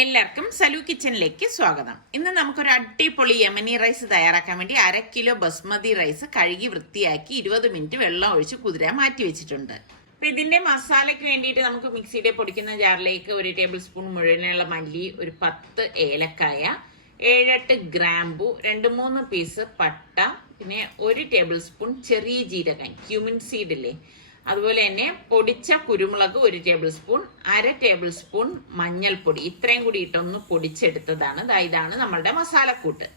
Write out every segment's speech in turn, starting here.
എല്ലാവർക്കും സലു കിച്ചണിലേക്ക് സ്വാഗതം. ഇന്ന് നമുക്കൊരു അടിപൊളി യമനി റൈസ് തയ്യാറാക്കാൻ വേണ്ടി 1/2 കിലോ ബസ്മതി റൈസ് കഴുകി വൃത്തിയാക്കി 20 മിനിറ്റ് വെള്ളം ഒഴിച്ച് കുതിരാൻ മാറ്റി വെച്ചിട്ടുണ്ട്. അപ്പൊ ഇതിന്റെ മസാലയ്ക്ക് വേണ്ടിയിട്ട് നമുക്ക് മിക്സിയുടെ പൊടിക്കുന്ന ജാറിലേക്ക് 1 ടേബിൾ സ്പൂൺ മുഴുവനുള്ള മല്ലി, ഒരു 10 ഏലക്കായ, 7-8 ഗ്രാമ്പു, 2-3 പീസ് പട്ട, പിന്നെ 1 ടേബിൾ സ്പൂൺ ചെറിയ ജീരകം, ക്യൂമിൻ സീഡ് ഇല്ലേ, അതുപോലെ തന്നെ പൊടിച്ച കുരുമുളക് 1 ടേബിൾ സ്പൂൺ, 1/2 ടേബിൾ സ്പൂൺ മഞ്ഞൾപ്പൊടി, ഇത്രയും കൂടി ഇട്ടൊന്ന് പൊടിച്ചെടുത്തതാണ്. ഇതാണ് നമ്മളുടെ മസാലക്കൂട്ട്.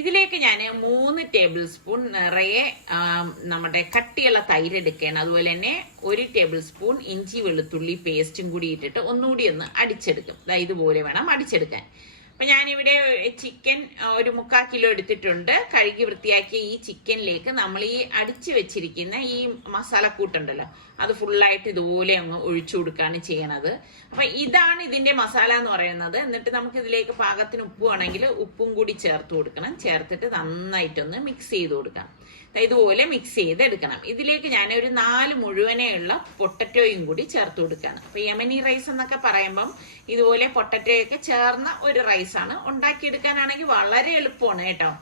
ഇതിലേക്ക് ഞാൻ 3 ടേബിൾ സ്പൂൺ നിറയെ നമ്മുടെ കട്ടിയുള്ള തൈര് എടുക്കുകയാണ്. അതുപോലെ തന്നെ 1 ടേബിൾ സ്പൂൺ ഇഞ്ചി വെളുത്തുള്ളി പേസ്റ്റും കൂടി ഇട്ടിട്ട് ഒന്നുകൂടി ഒന്ന് അടിച്ചെടുക്കും. ഇതുപോലെ വേണം അടിച്ചെടുക്കാൻ. അപ്പൊ ഞാനിവിടെ ചിക്കൻ ഒരു 3/4 കിലോ എടുത്തിട്ടുണ്ട്. കഴുകി വൃത്തിയാക്കിയ ഈ ചിക്കനിലേക്ക് നമ്മൾ ഈ അടിച്ചു വെച്ചിരിക്കുന്ന ഈ മസാലക്കൂട്ടുണ്ടല്ലോ, അത് ഫുള്ളായിട്ട് ഇതുപോലെ അങ്ങ് ഒഴിച്ചു കൊടുക്കുകയാണ് ചെയ്യണത്. അപ്പൊ ഇതാണ് ഇതിന്റെ മസാല എന്ന് പറയുന്നത്. എന്നിട്ട് നമുക്ക് ഇതിലേക്ക് പാകത്തിന് ഉപ്പ് വേണമെങ്കിൽ ഉപ്പും കൂടി ചേർത്ത് കൊടുക്കണം. ചേർത്തിട്ട് നന്നായിട്ടൊന്ന് മിക്സ് ചെയ്ത് കൊടുക്കാം. ഇതുപോലെ മിക്സ് ചെയ്തെടുക്കണം. ഇതിലേക്ക് ഞാൻ ഒരു 4 മുഴുവനെയുള്ള പൊട്ടറ്റോയും കൂടി ചേർത്ത് കൊടുക്കുകയാണ്. അപ്പൊ യമനി റൈസ് എന്നൊക്കെ പറയുമ്പം ഇതുപോലെ പൊട്ടറ്റോയൊക്കെ ചേർന്ന ഒരു റൈസാണ്. ഉണ്ടാക്കിയെടുക്കാനാണെങ്കിൽ വളരെ എളുപ്പമാണ് കേട്ടോ.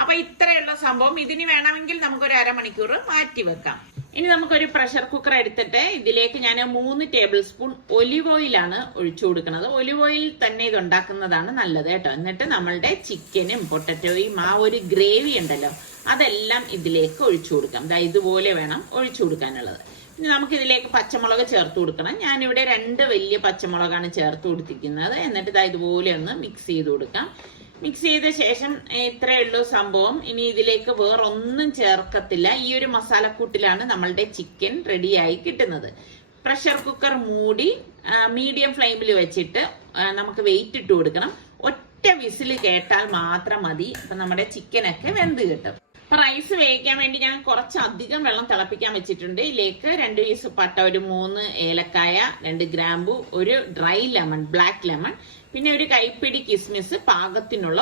അപ്പൊ ഇത്രയുള്ള സംഭവം. ഇതിന് വേണമെങ്കിൽ നമുക്കൊരു 1/2 മണിക്കൂർ മാറ്റി വെക്കാം. ഇനി നമുക്കൊരു പ്രഷർ കുക്കർ എടുത്തിട്ട് ഇതിലേക്ക് ഞാൻ 3 ടേബിൾ സ്പൂൺ ഒലിവ് ഓയിലാണ് ഒഴിച്ചു കൊടുക്കുന്നത്. ഒലിവ് ഓയിൽ തന്നെ ഇത് ഉണ്ടാക്കുന്നതാണ് നല്ലത് കേട്ടോ. എന്നിട്ട് നമ്മളുടെ ചിക്കനും പൊട്ടറ്റോയും ആ ഒരു ഗ്രേവി ഉണ്ടല്ലോ, അതെല്ലാം ഇതിലേക്ക് ഒഴിച്ചു കൊടുക്കാം. ഇതുപോലെ വേണം ഒഴിച്ചു കൊടുക്കാനുള്ളത്. ഇനി നമുക്ക് ഇതിലേക്ക് പച്ചമുളക് ചേർത്ത് കൊടുക്കണം. ഞാനിവിടെ 2 വലിയ പച്ചമുളകാണ് ചേർത്ത് കൊടുത്തിരിക്കുന്നത്. എന്നിട്ട് ഇതുപോലെ ഒന്ന് മിക്സ് ചെയ്ത് കൊടുക്കാം. മിക്സ് ചെയ്ത ശേഷം ഇത്രയേ ഉള്ളൂ സംഭവം. ഇനി ഇതിലേക്ക് വേറൊന്നും ചേർക്കത്തില്ല. ഈ ഒരു മസാലക്കൂട്ടിലാണ് നമ്മളുടെ ചിക്കൻ റെഡിയായി കിട്ടുന്നത്. പ്രഷർ കുക്കർ മൂടി മീഡിയം ഫ്ലെയിമിൽ വെച്ചിട്ട് നമുക്ക് വെയിറ്റ് ഇട്ട് കൊടുക്കണം. ഒറ്റ വിസിൽ കേട്ടാൽ മാത്രം മതി. അപ്പൊ നമ്മുടെ ചിക്കനൊക്കെ വെന്ത് കിട്ടും. അപ്പൊ റൈസ് വേവിക്കാൻ വേണ്ടി ഞാൻ കുറച്ചധികം വെള്ളം തിളപ്പിക്കാൻ വെച്ചിട്ടുണ്ട്. ഇതിലേക്ക് 2 പീസ് പട്ട, ഒരു 3 ഏലക്കായ, 2 ഗ്രാമ്പു, ഒരു ഡ്രൈ ലെമൺ, ബ്ലാക്ക് ലെമൺ, പിന്നെ ഒരു കൈപ്പിടി കിസ്മിസ്, പാകത്തിനുള്ള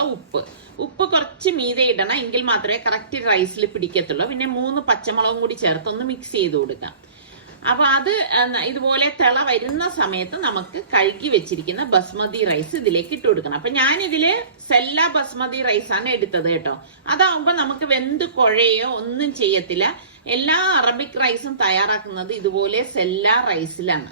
ഉപ്പ് കുറച്ച് മീതെ ഇടണം. എങ്കിൽ മാത്രമേ കറക്റ്റ് റൈസിൽ പിടിക്കത്തുള്ളൂ. പിന്നെ 3 പച്ചമുളകും കൂടി ചേർത്തൊന്ന് മിക്സ് ചെയ്ത് കൊടുക്കാം. അപ്പൊ അത് ഇതുപോലെ തിള വരുന്ന സമയത്ത് നമുക്ക് കഴുകി വെച്ചിരിക്കുന്ന ബസ്മതി റൈസ് ഇതിലേക്ക് ഇട്ട് കൊടുക്കണം. അപ്പൊ ഞാൻ ഇതില് സെല്ല ബസ്മതി റൈസ് ആണ് എടുത്തത് കേട്ടോ. അതാവുമ്പോ നമുക്ക് വെന്ത് കുഴയോ ഒന്നും ചെയ്യത്തില്ല. എല്ലാ അറബിക് റൈസും തയ്യാറാക്കുന്നത് ഇതുപോലെ സെല്ല റൈസിലാണ്.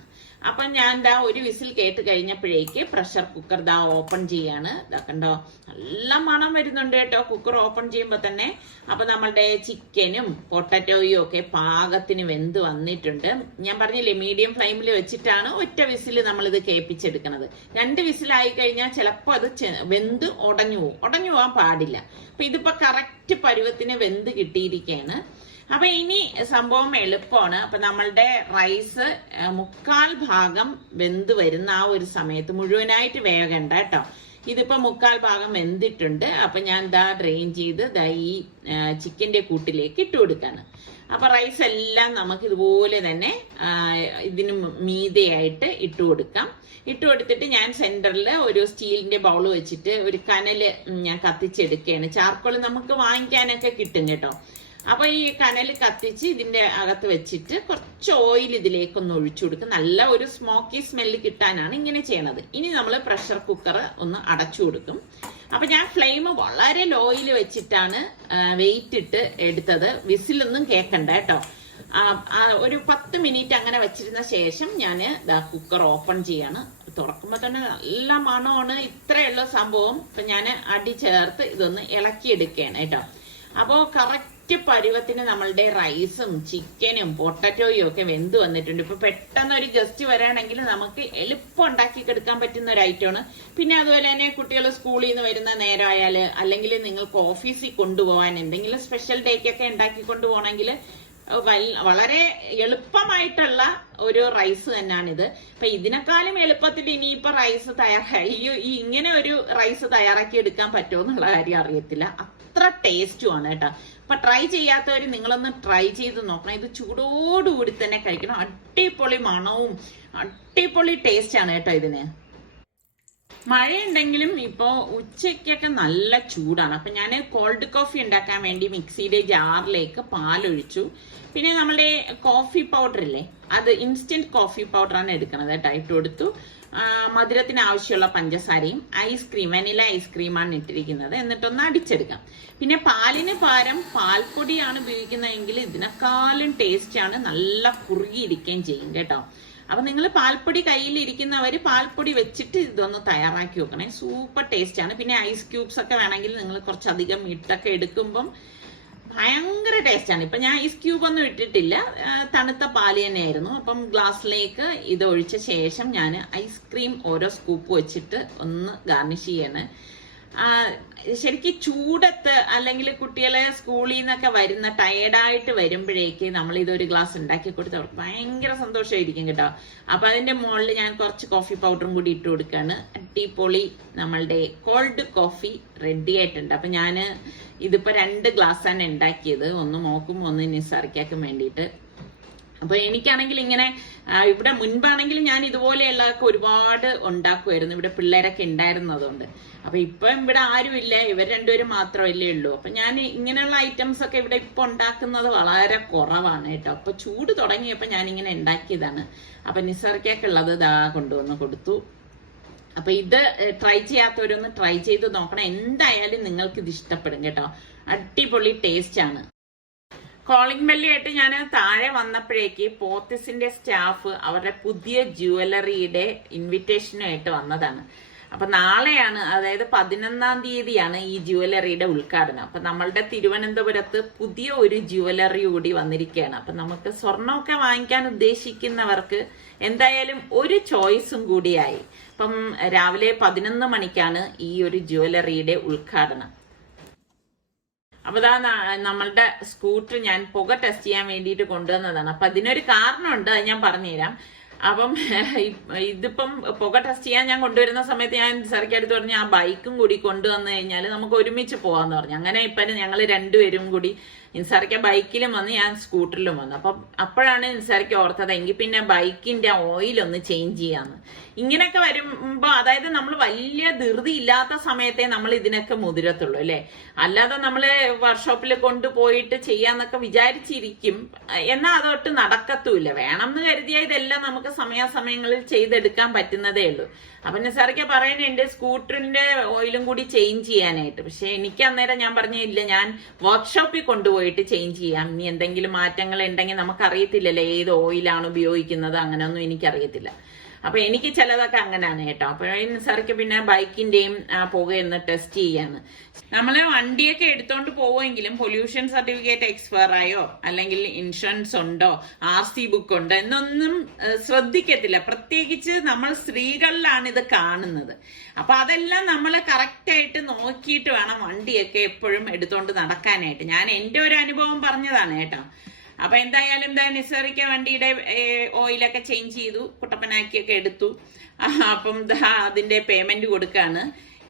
അപ്പൊ ഞാൻ ഒരു വിസിൽ കേട്ട് കഴിഞ്ഞപ്പോഴേക്ക് പ്രഷർ കുക്കർ ഓപ്പൺ ചെയ്യാണ്. കണ്ടോ, നല്ല മണം വരുന്നുണ്ട് കേട്ടോ കുക്കർ ഓപ്പൺ ചെയ്യുമ്പോ തന്നെ. അപ്പൊ നമ്മളുടെ ചിക്കനും പൊട്ടറ്റോയും ഒക്കെ പാകത്തിന് വെന്ത് വന്നിട്ടുണ്ട്. ഞാൻ പറഞ്ഞില്ലേ, മീഡിയം ഫ്ലെയിമിൽ വെച്ചിട്ടാണ് ഒറ്റ വിസിൽ നമ്മൾ ഇത് കേൾപ്പിച്ചെടുക്കുന്നത്. 2 വിസിലായി കഴിഞ്ഞാൽ ചിലപ്പോൾ അത് വെന്ത് ഉടഞ്ഞു പോവാൻ പാടില്ല. അപ്പൊ ഇതിപ്പോ കറക്റ്റ് പരുവത്തിന് വെന്ത് കിട്ടിയിരിക്കുകയാണ്. അപ്പൊ ഇനി സംഭവം എളുപ്പമാണ്. അപ്പൊ നമ്മളുടെ റൈസ് 1/4 ഭാഗം വെന്ത് വരുന്ന ആ ഒരു സമയത്ത്, മുഴുവനായിട്ട് വേകണ്ട കേട്ടോ, ഇതിപ്പോ 1/4 ഭാഗം വെന്തിട്ടുണ്ട്. അപ്പൊ ഞാൻ ഡ്രെയിൻ ചെയ്ത് ഈ ചിക്കന്റെ കൂട്ടിലേക്ക് ഇട്ട് കൊടുക്കാണ്. അപ്പൊ റൈസ് എല്ലാം നമുക്ക് ഇതുപോലെ തന്നെ ഇതിന് മീതെയായിട്ട് ഇട്ട് കൊടുക്കാം. ഇട്ട് കൊടുത്തിട്ട് ഞാൻ സെന്ററിൽ ഒരു സ്റ്റീലിന്റെ ബൗള് വെച്ചിട്ട് ഒരു കനല് ഞാൻ കത്തിച്ചെടുക്കുകയാണ്. ചാർക്കോൾ നമുക്ക് വാങ്ങിക്കാനൊക്കെ കിട്ടും കേട്ടോ. അപ്പൊ ഈ കനൽ കത്തിച്ച് ഇതിന്റെ അകത്ത് വെച്ചിട്ട് കുറച്ച് ഓയിൽ ഇതിലേക്കൊന്ന് ഒഴിച്ചു കൊടുക്കും. നല്ല ഒരു സ്മോക്കി സ്മെല്ല് കിട്ടാനാണ് ഇങ്ങനെ ചെയ്യണത്. ഇനി നമ്മൾ പ്രഷർ കുക്കർ ഒന്ന് അടച്ചു കൊടുക്കും. അപ്പൊ ഞാൻ ഫ്ലെയിം വളരെ ലോയിൽ വെച്ചിട്ടാണ് വെയിറ്റ് ഇട്ട് എടുത്തത്. വിസിലൊന്നും കേൾക്കണ്ട കേട്ടോ. ഒരു 10 മിനിറ്റ് അങ്ങനെ വെച്ചിരുന്ന ശേഷം ഞാൻ കുക്കർ ഓപ്പൺ ചെയ്യാണ്. തുറക്കുമ്പോ തന്നെ നല്ല മണമാണ്. ഇത്രയുള്ള സംഭവം. ഇപ്പൊ ഞാൻ അടി ചേർത്ത് ഇതൊന്ന് ഇളക്കിയെടുക്കുകയാണ് കേട്ടോ. അപ്പോ കറക്റ്റ് പരുവത്തിന് നമ്മളുടെ റൈസും ചിക്കനും പൊട്ടറ്റോയും ഒക്കെ വെന്ത് വന്നിട്ടുണ്ട്. ഇപ്പൊ പെട്ടെന്ന് ഒരു ഗസ്റ്റ് വരാണെങ്കിൽ നമുക്ക് എളുപ്പം ഉണ്ടാക്കി എടുക്കാൻ പറ്റുന്ന ഒരു ഐറ്റമാണ്. പിന്നെ അതുപോലെ തന്നെ കുട്ടികൾ സ്കൂളിൽ നിന്ന് വരുന്ന നേരമായാല്, അല്ലെങ്കിൽ നിങ്ങൾക്ക് ഓഫീസിൽ കൊണ്ടുപോകാൻ എന്തെങ്കിലും സ്പെഷ്യൽ ഡേക്കൊക്കെ ഉണ്ടാക്കി കൊണ്ടുപോകണമെങ്കിൽ വളരെ എളുപ്പമായിട്ടുള്ള ഒരു റൈസ് തന്നെയാണിത്. അപ്പൊ ഇതിനേക്കാളും എളുപ്പത്തിൽ ഇനിയിപ്പോ റൈസ് ഇങ്ങനെ ഒരു റൈസ് തയ്യാറാക്കി എടുക്കാൻ പറ്റുമോ എന്നുള്ള കാര്യം അറിയത്തില്ല. അത്ര ടേസ്റ്റുമാണ് കേട്ടോ. അപ്പൊ ട്രൈ ചെയ്യാത്തവർ നിങ്ങളൊന്ന് ട്രൈ ചെയ്ത് നോക്കണം. ഇത് ചൂടോടുകൂടി തന്നെ കഴിക്കണം. അടിപൊളി മണവും അടിപൊളി ടേസ്റ്റ് ആണ് കേട്ടോ ഇതിന്. മഴയുണ്ടെങ്കിലും ഇപ്പോൾ ഉച്ചയ്ക്കൊക്കെ നല്ല ചൂടാണ്. അപ്പം ഞാൻ കോൾഡ് കോഫി ഉണ്ടാക്കാൻ വേണ്ടി മിക്സിയുടെ ജാറിലേക്ക് പാലൊഴിച്ചു. പിന്നെ നമ്മുടെ കോഫി പൗഡർ ഇല്ലേ, അത് ഇൻസ്റ്റന്റ് കോഫി പൗഡറാണ് എടുക്കുന്നത് കേട്ടോ, ഇട്ട് കൊടുത്തു. മധുരത്തിന് ആവശ്യമുള്ള പഞ്ചസാരയും ഐസ്ക്രീം, വനില ഐസ്ക്രീമാണ് ഇട്ടിരിക്കുന്നത്. എന്നിട്ടൊന്ന് അടിച്ചെടുക്കാം. പിന്നെ പാലിന് പകരം പാൽപ്പൊടിയാണ് ഉപയോഗിക്കുന്നതെങ്കിൽ ഇതിനേക്കാളും ടേസ്റ്റാണ്, നല്ല കുറുകിയിരിക്കുകയും ചെയ്യും കേട്ടോ. അപ്പൊ നിങ്ങൾ പാൽപ്പൊടി കയ്യിലിരിക്കുന്നവർ പാൽപ്പൊടി വെച്ചിട്ട് ഇതൊന്ന് തയ്യാറാക്കി വെക്കണേ, സൂപ്പർ ടേസ്റ്റ് ആണ്. പിന്നെ ഐസ് ക്യൂബ്സ് ഒക്കെ വേണമെങ്കിൽ നിങ്ങൾ കുറച്ചധികം ഇട്ടൊക്കെ എടുക്കുമ്പം ഭയങ്കര ടേസ്റ്റ് ആണ്. ഇപ്പൊ ഞാൻ ഐസ് ക്യൂബ് ഒന്നും ഇട്ടിട്ടില്ല, തണുത്ത പാല് തന്നെയായിരുന്നു. അപ്പം ഗ്ലാസ്സിലേക്ക് ഇത് ഒഴിച്ച ശേഷം ഞാൻ ഐസ്ക്രീം ഓരോ സ്കൂപ്പ് വെച്ചിട്ട് ഒന്ന് ഗാർണിഷ് ചെയ്യാണ്. ശരിക്കും ചൂടത്ത് അല്ലെങ്കിൽ കുട്ടികളെ സ്കൂളിൽ നിന്നൊക്കെ വരുന്ന ടയേർഡായിട്ട് വരുമ്പോഴേക്ക് നമ്മൾ ഇതൊരു ഗ്ലാസ് ഉണ്ടാക്കി കൊടുത്ത് അവർക്ക് ഭയങ്കര സന്തോഷമായിരിക്കും കേട്ടോ. അപ്പൊ അതിന്റെ മുകളിൽ ഞാൻ കുറച്ച് കോഫി പൗഡറും കൂടി ഇട്ട് കൊടുക്കുകയാണ്. അടിപൊളി നമ്മളുടെ കോൾഡ് കോഫി റെഡി ആയിട്ടുണ്ട്. അപ്പൊ ഞാൻ ഇതിപ്പോ 2 ഗ്ലാസ്സാണ് ഉണ്ടാക്കിയത്, ഒന്ന് മോക്കും ഒന്ന് നിസാറിക്കാക്കും വേണ്ടിയിട്ട്. അപ്പൊ എനിക്കാണെങ്കിൽ ഇങ്ങനെ ഇവിടെ മുൻപാണെങ്കിൽ ഞാൻ ഇതുപോലെയുള്ളതൊക്കെ ഒരുപാട് ഉണ്ടാക്കുമായിരുന്നു, ഇവിടെ പിള്ളേരൊക്കെ ഉണ്ടായിരുന്നതുകൊണ്ട്. അപ്പൊ ഇപ്പൊ ഇവിടെ ആരുമില്ല, ഇവർ രണ്ടുപേരും മാത്രമല്ലേ ഉള്ളൂ. അപ്പൊ ഞാൻ ഇങ്ങനെയുള്ള ഐറ്റംസ് ഒക്കെ ഇവിടെ ഇപ്പൊ ഉണ്ടാക്കുന്നത് വളരെ കുറവാണ് കേട്ടോ. അപ്പൊ ചൂട് തുടങ്ങിയപ്പോ ഞാൻ ഇങ്ങനെ ഉണ്ടാക്കിയതാണ്. അപ്പൊ നിസാർക്കൊക്കെയുള്ളത് ഇതാ കൊണ്ടുവന്ന് കൊടുത്തു. അപ്പൊ ഇത് ട്രൈ ചെയ്യാത്തവരൊന്ന് ട്രൈ ചെയ്ത് നോക്കണം, എന്തായാലും നിങ്ങൾക്ക് ഇത് ഇഷ്ടപ്പെടും കേട്ടോ. അടിപൊളി ടേസ്റ്റ് ആണ്. കോളിംഗ് ബെല്ലായിട്ട് ഞാൻ താഴെ വന്നപ്പോഴേക്ക് പോത്തിസിന്റെ സ്റ്റാഫ് അവരുടെ പുതിയ ജുവലറിയുടെ ഇൻവിറ്റേഷനുമായിട്ട് വന്നതാണ്. അപ്പൊ നാളെയാണ്, അതായത് 11-ാം തീയതിയാണ് ഈ ജുവലറിയുടെ ഉദ്ഘാടനം. അപ്പൊ നമ്മളുടെ തിരുവനന്തപുരത്ത് പുതിയ ഒരു ജുവലറി കൂടി വന്നിരിക്കുകയാണ്. അപ്പൊ നമുക്ക് സ്വർണ്ണമൊക്കെ വാങ്ങിക്കാൻ ഉദ്ദേശിക്കുന്നവർക്ക് എന്തായാലും ഒരു ചോയ്സും കൂടിയായി. അപ്പം രാവിലെ 11 മണിക്കാണ് ഈ ഒരു ജുവലറിയുടെ ഉദ്ഘാടനം. അപ്പൊ ഇതാ നമ്മളുടെ സ്കൂട്ടർ ഞാൻ പുക ടെസ്റ്റ് ചെയ്യാൻ വേണ്ടിയിട്ട് കൊണ്ടുവന്നതാണ്. അപ്പൊ അതിനൊരു കാരണമുണ്ട്, അത് ഞാൻ പറഞ്ഞുതരാം. അപ്പം ഇതിപ്പം പുക ടെസ്റ്റ് ചെയ്യാൻ ഞാൻ കൊണ്ടുവരുന്ന സമയത്ത് ഞാൻ സർക്കടുത്ത് പറഞ്ഞു ആ ബൈക്കും കൂടി കൊണ്ടുവന്നു കഴിഞ്ഞാൽ നമുക്ക് ഒരുമിച്ച് പോവാന്ന് പറഞ്ഞു. അങ്ങനെ ഇപ്പൊ ഞങ്ങൾ രണ്ടുപേരും കൂടി നിസാറിക്ക ബൈക്കിലും വന്ന് ഞാൻ സ്കൂട്ടറിലും വന്നു. അപ്പോഴാണ് നിസാറിക്ക ഓർത്തത് എങ്കിൽ പിന്നെ ബൈക്കിന്റെ ഓയിൽ ഒന്ന് ചേഞ്ച് ചെയ്യാന്ന്. ഇങ്ങനെയൊക്കെ വരുമ്പോ, അതായത് നമ്മൾ വലിയ ധൃതി ഇല്ലാത്ത സമയത്തെ നമ്മൾ ഇതിനൊക്കെ മുതിരത്തുള്ളൂ അല്ലെ. അല്ലാതെ നമ്മള് വർക്ക്ഷോപ്പിൽ കൊണ്ടുപോയിട്ട് ചെയ്യാന്നൊക്കെ വിചാരിച്ചിരിക്കും, എന്നാൽ അതൊട്ട് നടക്കത്തുമില്ല. വേണം എന്ന് കരുതിയാൽ ഇതെല്ലാം നമുക്ക് സമയാസമയങ്ങളിൽ ചെയ്തെടുക്കാൻ പറ്റുന്നതേ ഉള്ളൂ. അപ്പൊ നിസാറിക്ക പറയുന്നുണ്ട് സ്കൂട്ടറിന്റെ ഓയിലും കൂടി ചേഞ്ച് ചെയ്യാനായിട്ട്. പക്ഷെ എനിക്ക് അന്നേരം ഞാൻ പറഞ്ഞില്ല, ഞാൻ വർക്ക്ഷോപ്പിൽ കൊണ്ടുപോയിട്ട് ചേഞ്ച് ചെയ്യാം. ഇനി എന്തെങ്കിലും മാറ്റങ്ങൾ ഉണ്ടെങ്കിൽ നമുക്കറിയത്തില്ലല്ലേ ഏത് ഓയിലാണ് ഉപയോഗിക്കുന്നത്, അങ്ങനെയൊന്നും എനിക്കറിയത്തില്ല. അപ്പൊ എനിക്ക് ചിലതൊക്കെ അങ്ങനെയാണ് കേട്ടോ. അപ്പോഴേക്കും സാർക്ക് പിന്നെ ബൈക്കിന്റെയും പുകയൊന്ന് ടെസ്റ്റ് ചെയ്യാണ്. നമ്മള് വണ്ടിയൊക്കെ എടുത്തോണ്ട് പോവുമെങ്കിലും പൊല്യൂഷൻ സർട്ടിഫിക്കറ്റ് എക്സ്പയർ ആയോ അല്ലെങ്കിൽ ഇൻഷുറൻസ് ഉണ്ടോ RC ബുക്ക് ഉണ്ടോ എന്നൊന്നും ശ്രദ്ധിക്കത്തില്ല. പ്രത്യേകിച്ച് നമ്മൾ സ്ത്രീകളിലാണ് ഇത് കാണുന്നത്. അപ്പൊ അതെല്ലാം നമ്മൾ കറക്റ്റ് ആയിട്ട് നോക്കിയിട്ട് വേണം വണ്ടിയൊക്കെ എപ്പോഴും എടുത്തോണ്ട് നടക്കാനായിട്ട്. ഞാൻ എന്റെ ഒരു അനുഭവം പറഞ്ഞതാണ് കേട്ടോ. അപ്പൊ എന്തായാലും നിസാറിക്ക വണ്ടിയുടെ ഓയിലൊക്കെ ചേഞ്ച് ചെയ്തു, കുട്ടപ്പനാക്കിയൊക്കെ എടുത്തു. അപ്പം അതിന്റെ പേയ്മെന്റ് കൊടുക്കാണ്.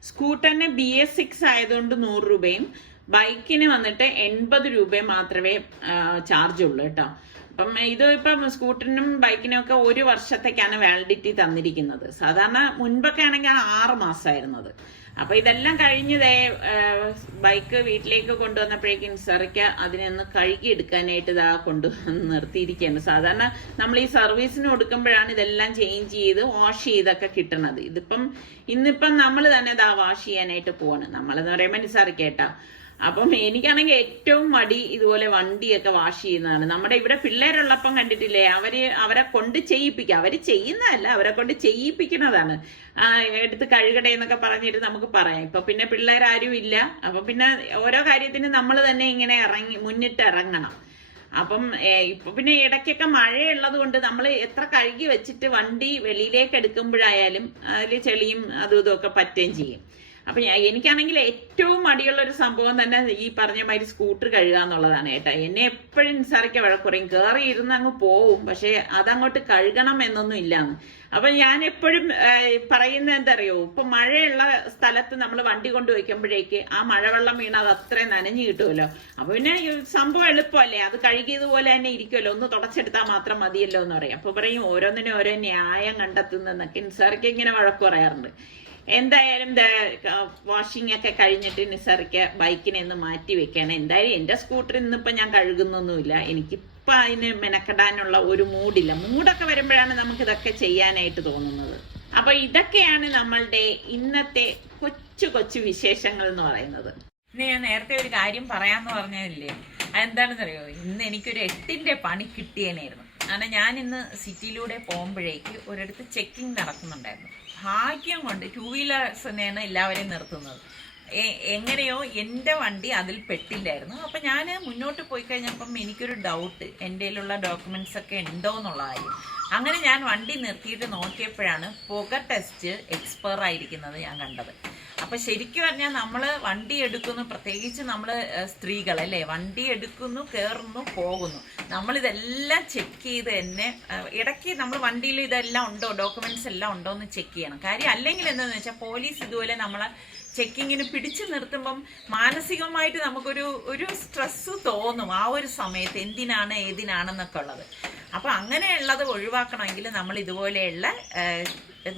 സ്കൂട്ടറിന് BS6 ആയതുകൊണ്ട് 100 രൂപയും ബൈക്കിന് വന്നിട്ട് 80 രൂപയും മാത്രമേ ചാർജ് ഉള്ളൂ കേട്ടോ. അപ്പം ഇത് ഇപ്പം സ്കൂട്ടറിനും ബൈക്കിനും ഒക്കെ 1 വർഷത്തേക്കാണ് വാലിഡിറ്റി തന്നിരിക്കുന്നത്. സാധാരണ മുൻപൊക്കെ ആണെങ്കിൽ 6 മാസമായിരുന്നത്. അപ്പൊ ഇതെല്ലാം കഴിഞ്ഞതേ ബൈക്ക് വീട്ടിലേക്ക് കൊണ്ടുവന്നപ്പോഴേക്കും നിസാറിക്ക അതിനൊന്ന് കഴുകി എടുക്കാനായിട്ട് ഇതാ നിർത്തിയിരിക്കുകയാണ്. സാധാരണ നമ്മൾ ഈ സർവീസിന് കൊടുക്കുമ്പോഴാണ് ഇതെല്ലാം ചേഞ്ച് ചെയ്ത് വാഷ് ചെയ്തൊക്കെ കിട്ടണത്. ഇന്നിപ്പം നമ്മൾ തന്നെ ഇതാ വാഷ് ചെയ്യാനായിട്ട് പോവാണ്. നമ്മളെന്ന് പറയുമ്പോൾ നിസാറിക്ക കേട്ടാ. അപ്പം എനിക്കാണെങ്കിൽ ഏറ്റവും മടി ഇതുപോലെ വണ്ടിയൊക്കെ വാഷ് ചെയ്യുന്നതാണ്. നമ്മുടെ ഇവിടെ പിള്ളേരുള്ളപ്പം കണ്ടിട്ടില്ലേ, അവരെ കൊണ്ട് ചെയ്യിപ്പിക്കുക, അവര് ചെയ്യുന്നതല്ല, അവരെ കൊണ്ട് ചെയ്യിപ്പിക്കുന്നതാണ്. എടുത്ത് കഴുകടേ എന്നൊക്കെ പറഞ്ഞിട്ട് നമുക്ക് പറയാം. ഇപ്പൊ പിന്നെ പിള്ളേരാരും ഇല്ല. അപ്പൊ പിന്നെ ഓരോ കാര്യത്തിന് നമ്മൾ തന്നെ ഇങ്ങനെ മുന്നിട്ട് ഇറങ്ങണം. അപ്പം ഇപ്പൊ പിന്നെ ഇടയ്ക്കൊക്കെ മഴയുള്ളത് കൊണ്ട് നമ്മൾ എത്ര കഴുകി വെച്ചിട്ട് വണ്ടി വെളിയിലേക്ക് എടുക്കുമ്പോഴായാലും അതിൽ ചെളിയും അതും ഇതുമൊക്കെ പറ്റുകയും ചെയ്യും. അപ്പൊ എനിക്കാണെങ്കിൽ ഏറ്റവും മടിയുള്ള ഒരു സംഭവം തന്നെ ഈ പറഞ്ഞ മാതിരി സ്കൂട്ടർ കഴുകുക എന്നുള്ളതാണ് കേട്ടോ. എന്നെ എപ്പോഴും നിസാറിക്ക വഴക്കുറയും, കയറി ഇരുന്ന് അങ്ങ് പോവും, പക്ഷെ അതങ്ങോട്ട് കഴുകണം എന്നൊന്നും ഇല്ലാന്ന്. അപ്പൊ ഞാൻ എപ്പോഴും പറയുന്നത് എന്താ അറിയോ, ഇപ്പൊ മഴയുള്ള സ്ഥലത്ത് നമ്മൾ വണ്ടി കൊണ്ട് വയ്ക്കുമ്പോഴേക്ക് ആ മഴവെള്ളം വീണ് അത് അത്രയും നനഞ്ഞു കിട്ടുമല്ലോ. അപ്പൊ പിന്നെ സംഭവം എളുപ്പമല്ലേ, അത് കഴുകിയതുപോലെ തന്നെ ഇരിക്കുമല്ലോ, ഒന്ന് തുടച്ചെടുത്താൽ മാത്രം മതിയല്ലോ എന്ന് പറയും. അപ്പൊ പറയും ഓരോന്നിനും ഓരോ ന്യായം കണ്ടെത്തുന്നതെന്നൊക്കെ നിസാറിക്ക ഇങ്ങനെ വഴക്ക് പറയാറുണ്ട്. എന്തായാലും വാഷിംഗ് ഒക്കെ കഴിഞ്ഞിട്ട് നിസറിക്ക് ബൈക്കിനെ ഒന്ന് മാറ്റി വെക്കാണ്. എന്തായാലും എൻ്റെ സ്കൂട്ടർ ഇന്നിപ്പോൾ ഞാൻ കഴുകുന്നൊന്നുമില്ല. എനിക്കിപ്പോൾ അതിന് മെനക്കെടാനുള്ള ഒരു മൂഡില്ല. മൂഡൊക്കെ വരുമ്പോഴാണ് നമുക്കിതൊക്കെ ചെയ്യാനായിട്ട് തോന്നുന്നത്. അപ്പോൾ ഇതൊക്കെയാണ് നമ്മളുടെ ഇന്നത്തെ കൊച്ചു കൊച്ചു വിശേഷങ്ങൾ എന്ന് പറയുന്നത്. ഇന്ന് ഞാൻ നേരത്തെ ഒരു കാര്യം പറയാമെന്ന് പറഞ്ഞതില്ലേ, അതെന്താണെന്നറിയോ, ഇന്ന് എനിക്കൊരു 8ന്റെ പണി കിട്ടിയേനായിരുന്നു. കാരണം ഞാൻ ഇന്ന് സിറ്റിയിലൂടെ പോകുമ്പോഴേക്ക് ഒരിടത്ത് ചെക്കിങ് നടക്കുന്നുണ്ടായിരുന്നു. ഭാഗ്യം കൊണ്ട് 2 വീലേഴ്സിനെയാണ് എല്ലാവരെയും നിർത്തുന്നത്. എങ്ങനെയോ എൻ്റെ വണ്ടി അതിൽ പെട്ടില്ലായിരുന്നു. അപ്പം ഞാൻ മുന്നോട്ട് പോയി കഴിഞ്ഞപ്പം എനിക്കൊരു ഡൗട്ട്, എൻ്റെ കയ്യിലുള്ള ഡോക്യുമെൻറ്റ്സ് ഒക്കെ ഉണ്ടോ എന്നുള്ള കാര്യം. അങ്ങനെ ഞാൻ വണ്ടി നിർത്തിയിട്ട് നോക്കിയപ്പോഴാണ് പുക ടെസ്റ്റ് എക്സ്പയർ ആയിരിക്കുന്നത് ഞാൻ കണ്ടത്. അപ്പം ശരിക്കും പറഞ്ഞാൽ നമ്മൾ വണ്ടി എടുക്കുന്നു, പ്രത്യേകിച്ച് നമ്മൾ സ്ത്രീകളല്ലേ, വണ്ടി എടുക്കുന്നു, കയറുന്നു, പോകുന്നു, നമ്മളിതെല്ലാം ചെക്ക് ചെയ്ത് തന്നെ ഇടയ്ക്ക് നമ്മൾ വണ്ടിയിൽ ഇതെല്ലാം ഉണ്ടോ, ഡോക്യുമെന്റ്സ് എല്ലാം ഉണ്ടോ എന്ന് ചെക്ക് ചെയ്യണം. കാര്യം അല്ലെങ്കിൽ എന്താണെന്ന് വെച്ചാൽ പോലീസ് ഇതുപോലെ നമ്മളെ ചെക്കിങ്ങിന് പിടിച്ചു നിർത്തുമ്പം മാനസികമായിട്ട് നമുക്കൊരു സ്ട്രെസ് തോന്നും ആ ഒരു സമയത്ത്, എന്തിനാണ് ഏതിനാണെന്നൊക്കെ ഉള്ളത്. അപ്പം അങ്ങനെയുള്ളത് ഒഴിവാക്കണമെങ്കിൽ നമ്മൾ ഇതുപോലെയുള്ള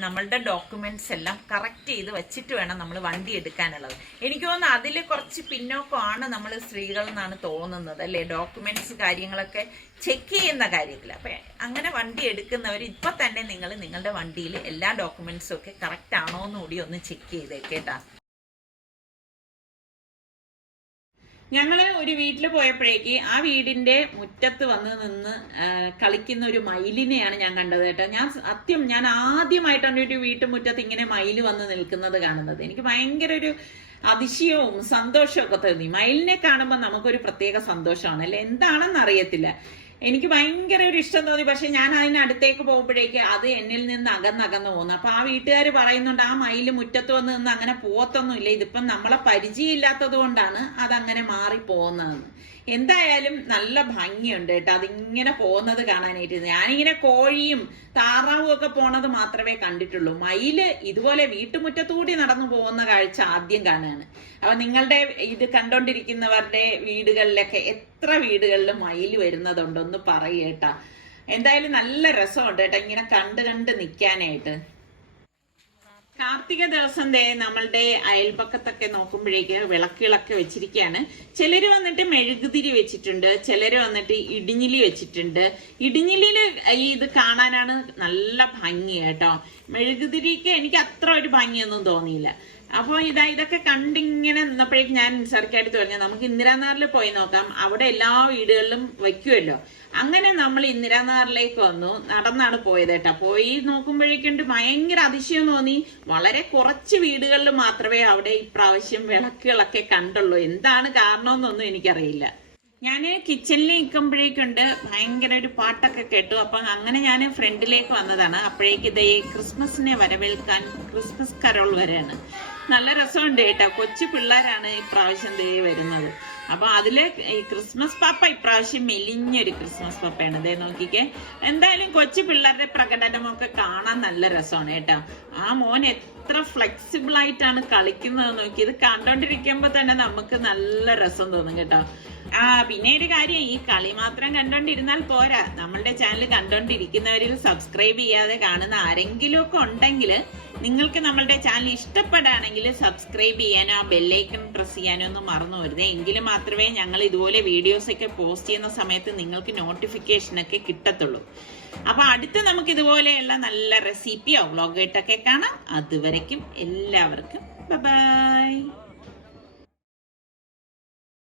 നമ്മളുടെ ഡോക്യുമെന്റ്സ് എല്ലാം കറക്റ്റ് ചെയ്ത് വെച്ചിട്ട് വേണം നമ്മൾ വണ്ടി എടുക്കാനുള്ളത്. എനിക്ക് തോന്നുന്നു അതിൽ കുറച്ച് പിന്നോക്കമാണ് നമ്മൾ സ്ത്രീകൾ എന്നാണ് തോന്നുന്നത് അല്ലേ, ഡോക്യുമെന്റ്സ് കാര്യങ്ങളൊക്കെ ചെക്ക് ചെയ്യുന്ന കാര്യത്തിൽ. അപ്പം അങ്ങനെ വണ്ടി എടുക്കുന്നവർ ഇപ്പം തന്നെ നിങ്ങൾ നിങ്ങളുടെ വണ്ടിയിൽ എല്ലാ ഡോക്യുമെന്റ്സും ഒക്കെ കറക്റ്റ് ആണോ എന്നുകൂടി ഒന്ന് ചെക്ക് ചെയ്തേക്കേട്ടാ. ഞങ്ങൾ ഒരു വീട്ടിൽ പോയപ്പോഴേക്ക് ആ വീടിന്റെ മുറ്റത്ത് വന്ന് നിന്ന് കളിക്കുന്ന ഒരു മയിലിനെയാണ് ഞാൻ കണ്ടത് കേട്ടോ. ഞാൻ ആദ്യമായിട്ടാണ് ഒരു വീട്ടുമുറ്റത്ത് ഇങ്ങനെ മയിൽ വന്ന് നിൽക്കുന്നത് കാണുന്നത്. എനിക്ക് ഭയങ്കര ഒരു അതിശയവും സന്തോഷവും ഒക്കെ തോന്നി. മയിലിനെ കാണുമ്പോൾ നമുക്കൊരു പ്രത്യേക സന്തോഷമാണ് അല്ലെ, എന്താണെന്ന് അറിയത്തില്ല. എനിക്ക് ഭയങ്കര ഒരു ഇഷ്ടം തോന്നി. പക്ഷെ ഞാൻ അതിനടുത്തേക്ക് പോകുമ്പോഴേക്ക് അത് എന്നിൽ നിന്ന് അകന്നകന്ന് പോകുന്നു. അപ്പൊ ആ വീട്ടുകാർ പറയുന്നുണ്ട് ആ മയില് മുറ്റത്ത് വന്ന് നിന്ന് അങ്ങനെ പോകത്തൊന്നുമില്ല, ഇതിപ്പം നമ്മളെ പരിചയമില്ലാത്തത് കൊണ്ടാണ് അതങ്ങനെ മാറി പോകുന്നതെന്ന്. എന്തായാലും നല്ല ഭംഗിയുണ്ട് കേട്ടോ അതിങ്ങനെ പോകുന്നത് കാണാനായിട്ട്. ഞാനിങ്ങനെ കോഴിയും താറാവും ഒക്കെ പോണത് മാത്രമേ കണ്ടിട്ടുള്ളൂ. മയില് ഇതുപോലെ വീട്ടുമുറ്റത്തുകൂടി നടന്നു പോകുന്ന കാഴ്ച ആദ്യം കാണുകയാണ്. അപ്പൊ നിങ്ങളുടെ ഇത് കണ്ടോണ്ടിരിക്കുന്നവരുടെ വീടുകളിലൊക്കെ എത്ര വീടുകളിൽ മയിൽ വരുന്നതുണ്ടോന്ന് പറയേട്ടാ. എന്തായാലും നല്ല രസമുണ്ട് കേട്ടോ ഇങ്ങനെ കണ്ട് കണ്ട് നിൽക്കാനായിട്ട്. കാർത്തിക ദിവസം നമ്മളുടെ അയൽപക്കത്തൊക്കെ നോക്കുമ്പോഴേക്ക് വിളക്കുകളൊക്കെ വെച്ചിരിക്കുകയാണ്. ചിലര് വന്നിട്ട് മെഴുകുതിരി വെച്ചിട്ടുണ്ട്, ചിലര് വന്നിട്ട് ഇടിഞ്ഞിലി വെച്ചിട്ടുണ്ട്. ഇടിഞ്ഞിലിയില് ഇത് കാണാനാണ് നല്ല ഭംഗി കേട്ടോ. മെഴുകുതിരിക്ക് എനിക്ക് അത്ര ഒരു ഭംഗിയൊന്നും തോന്നിയില്ല. അപ്പോൾ ഇതൊക്കെ കണ്ടിങ്ങനെ നിന്നപ്പോഴേക്ക് ഞാൻ നിസർക്കായിട്ട് പറഞ്ഞു നമുക്ക് ഇന്ദിരാനഗറിൽ പോയി നോക്കാം, അവിടെ എല്ലാ വീടുകളിലും വയ്ക്കുമല്ലോ. അങ്ങനെ നമ്മൾ ഇന്ദിരാനഗറിലേക്ക് വന്നു, നടന്നാണ് പോയത് കേട്ടോ. പോയി നോക്കുമ്പോഴേക്കുണ്ട് ഭയങ്കര അതിശയം തോന്നി. വളരെ കുറച്ച് വീടുകളിൽ മാത്രമേ അവിടെ ഇപ്രാവശ്യം വിളക്കുകളൊക്കെ കണ്ടുള്ളൂ. എന്താണ് കാരണമെന്നൊന്നും എനിക്കറിയില്ല. ഞാൻ കിച്ചണിൽ നിൽക്കുമ്പോഴേക്കുണ്ട് ഭയങ്കര ഒരു പാട്ടൊക്കെ കേട്ടു. അപ്പം അങ്ങനെ ഞാൻ ഫ്രണ്ടിലേക്ക് വന്നതാണ്. അപ്പോഴേക്ക് ഇതേ ക്രിസ്മസിനെ വരവേൽക്കാൻ ക്രിസ്മസ് കരോൾ വരെയാണ്. നല്ല രസമുണ്ട് കേട്ടോ. കൊച്ചു പിള്ളേരാണ് ഇപ്രാവശ്യം വരുന്നത്. അപ്പൊ അതില് ഈ ക്രിസ്മസ് പാപ്പ ഇപ്രാവശ്യം മെലിഞ്ഞൊരു ക്രിസ്മസ് പാപ്പയാണ്. ദേ നോക്കിക്കേ. എന്തായാലും കൊച്ചു പിള്ളേരുടെ പ്രകടനമൊക്കെ കാണാൻ നല്ല രസമാണ് കേട്ടോ. ആ മോൻ എത്ര ഫ്ലെക്സിബിൾ ആയിട്ടാണ് കളിക്കുന്നത് നോക്കി. ഇത് കണ്ടോണ്ടിരിക്കുമ്പോ തന്നെ നമുക്ക് നല്ല രസം തോന്നും കേട്ടോ. പിന്നെ ഒരു കാര്യം, ഈ കളി മാത്രം കണ്ടോണ്ടിരുന്നാൽ പോരാ. നമ്മളുടെ ചാനൽ കണ്ടോണ്ടിരിക്കുന്നവരിൽ സബ്സ്ക്രൈബ് ചെയ്യാതെ കാണുന്ന ആരെങ്കിലും ഒക്കെ ഉണ്ടെങ്കിൽ നിങ്ങൾക്ക് നമ്മളുടെ ചാനൽ ഇഷ്ടപ്പെടുകയാണെങ്കിൽ സബ്സ്ക്രൈബ് ചെയ്യാനോ ആ ബെല്ലൈക്കൺ പ്രസ് ചെയ്യാനോ ഒന്നും മറന്നു വരുതേ. എങ്കിലും മാത്രമേ ഞങ്ങൾ ഇതുപോലെ വീഡിയോസ് ഒക്കെ പോസ്റ്റ് ചെയ്യുന്ന സമയത്ത് നിങ്ങൾക്ക് നോട്ടിഫിക്കേഷൻ ഒക്കെ കിട്ടത്തുള്ളൂ. അപ്പൊ അടുത്ത് നമുക്ക് ഇതുപോലെയുള്ള നല്ല റെസിപ്പിയോ വ്ളോഗായിട്ടൊക്കെ കാണാം. അതുവരയ്ക്കും എല്ലാവർക്കും ബൈ.